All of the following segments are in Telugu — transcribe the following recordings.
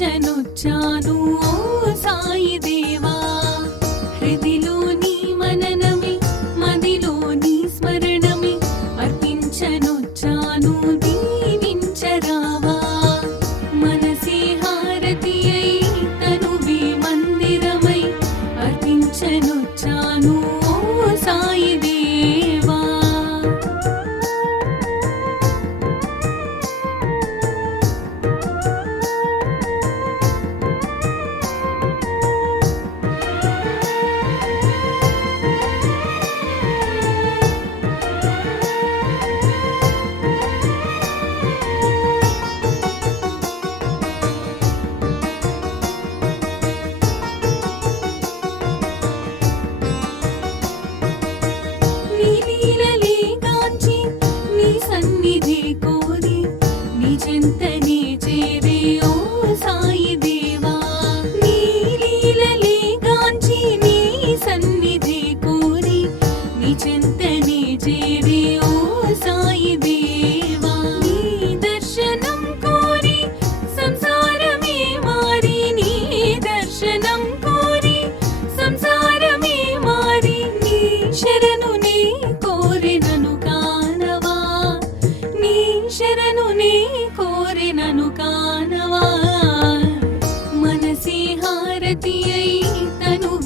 రక్షణొచ్చాను సాయి దేవా హృదిలోని మననమి మదిలోని స్మరణమి అర్పించనొచ్చాను దీవించరావా. మనసే హారతి అయి తనువే మందిరమై అర్పించనొచ్చాను.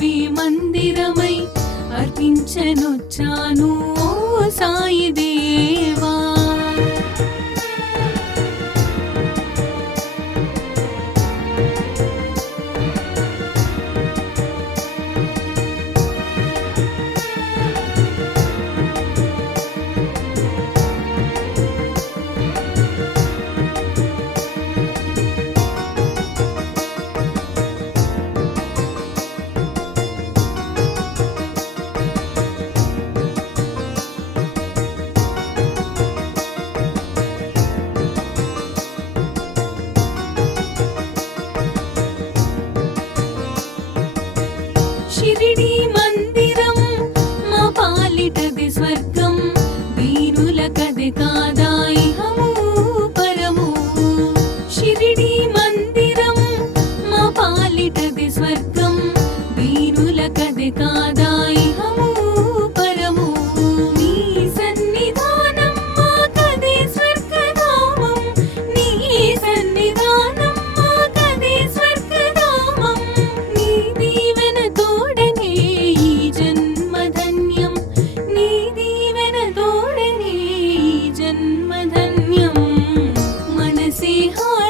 శ్రీ మందిరమై అర్పించనొచ్చాను. సాయి దేవా.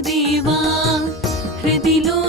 దేవా హృదిలో